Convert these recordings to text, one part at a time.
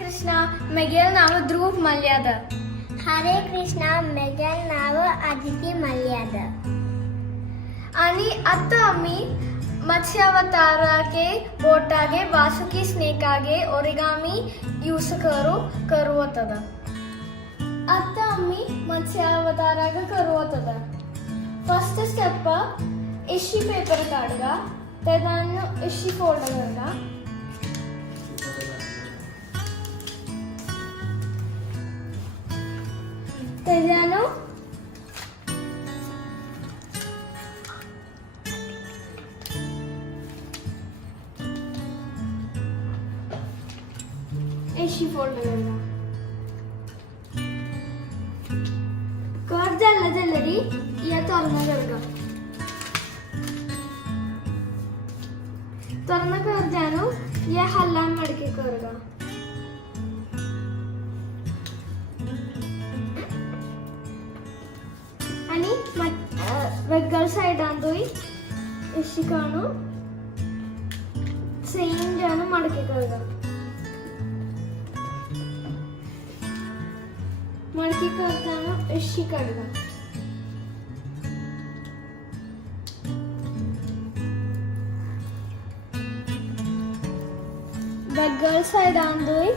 कृष्णा, म्हगेलें नांव ध्रुव मल्याद. हरे कृष्णा, म्हजें नाव आदिती मल्याद. आणि आता आम्ही मत्स्यावतारागे बोटागे वासुकी स्नेकागे ओरिगामी यूस करूवतದ. आता आम्ही मत्स्यावतारागे करूवतದ. First step Ishi paper काढगा, तेदानु Ishi fold करगा. तेजानु इशी फोल्ड करगा. कर झालं जल्लरी या तोरणा करगा. तोरणा कर जानो या हल्लान मडके करगा. आणि वेगळ साइडान दोई इशी काणू सेम जानो मडके करगा. मडकी करताना इशी करगा. वेगळ साइडान दोई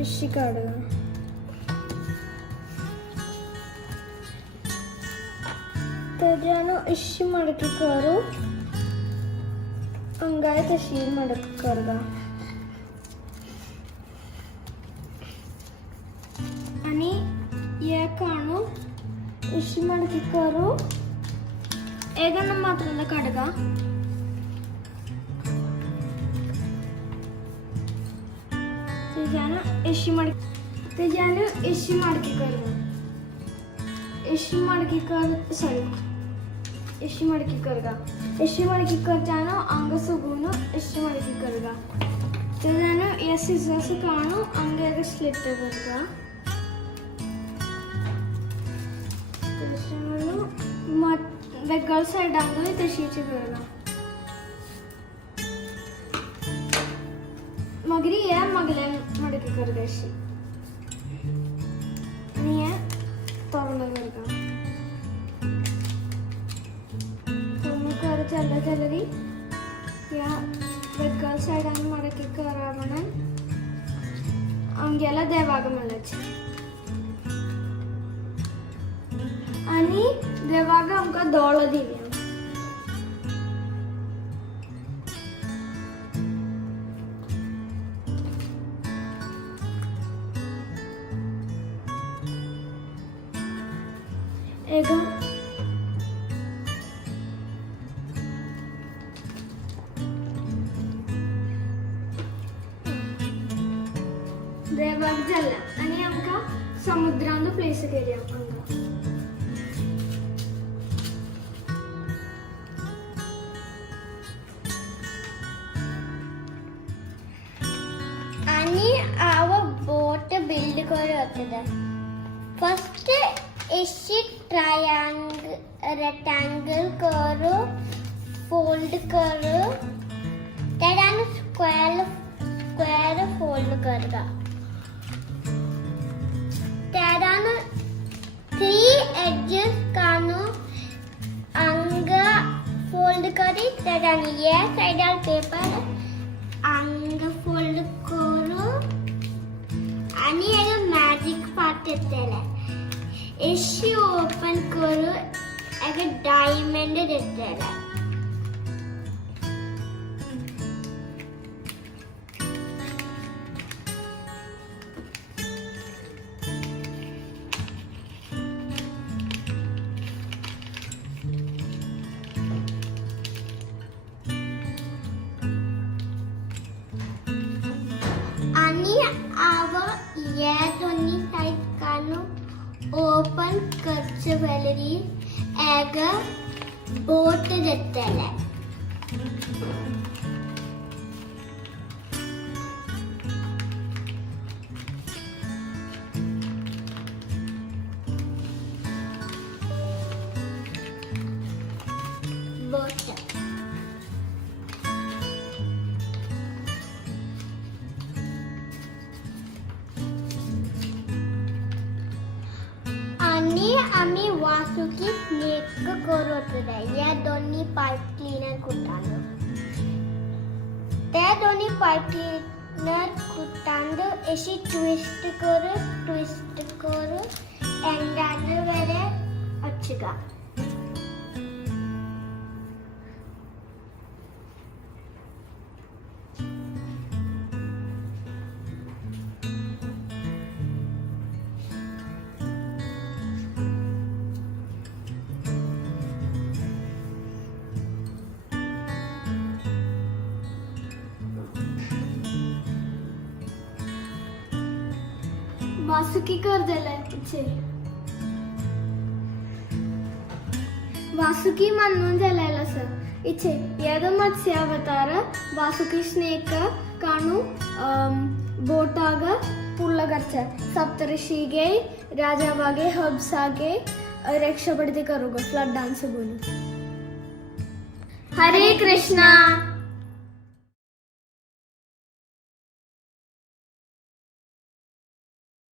इशी काढगा. तेजानो इशी मडकी करू अंगाय तशी मडक करगा. आणि या काणू इशी मडकी करू एगन मात्र कड़गा. इशी मडकी करगा. इशी मडकी कर सॉरी इशी मडकी करगा. इशी मडकी करताना अंग सुगून इशी मडकी करगा. तेजानो या सिजर्स काणू अंग स्लिट करगा. वेगळ साइडान दोई तशीची करगा. मगरी या मगले मडकी करगा अशी. आणि या तोरणा करगा. तोरणा कर झालं जल्लरी या वेगळ साइडान मडकी करा म्हणून अंग्याला देवाग म्हणच. आणि देवाग आमका दोळ दिली. एक देवाग झाला आणि आमका समुद्रान प्लेस केली. आणि आव बोट बिल्ड करत. फर्स्ट इशी रेक्टेंगल करो फोल्ड करो. तेडान स्क्वायर फोल्ड करगा. तेडान 3 एजेस कानो अंग फोल्ड करी. तेडान ये साइडल पेपर अंग फोल्ड करो. आणि एक मॅजिक पार्ट येतले. इशी ओपन करू एक डायमंड देतले. आणि आव या दोन्ही साइड कानो ओपन करच वेलरी एग बोट देतले. बोट आणि आम्ही वासुकी स्नेक करत होते या दोन्ही पाईप क्लीनर कुटांड त्या दोन्ही पाईप क्लीनर कुटांड अशी ट्विस्ट कर एंडांड वरे अच्छുക वासुकी कर दिलाय इथे वासुकी म्हणून झालेला असं इथे येद मत्स्यावतार Vasuki snake काणू बोटाग पुള്ളगर्ച്ച ಸಪ್ತಋಷಿಗೆ ರಾಜಾವಾಗೆ ಹಬ್ಸಾಗೆ ರಕ್ಷಪಡಿತ ಕರುಗ flood dance Gonu Hare Krishna.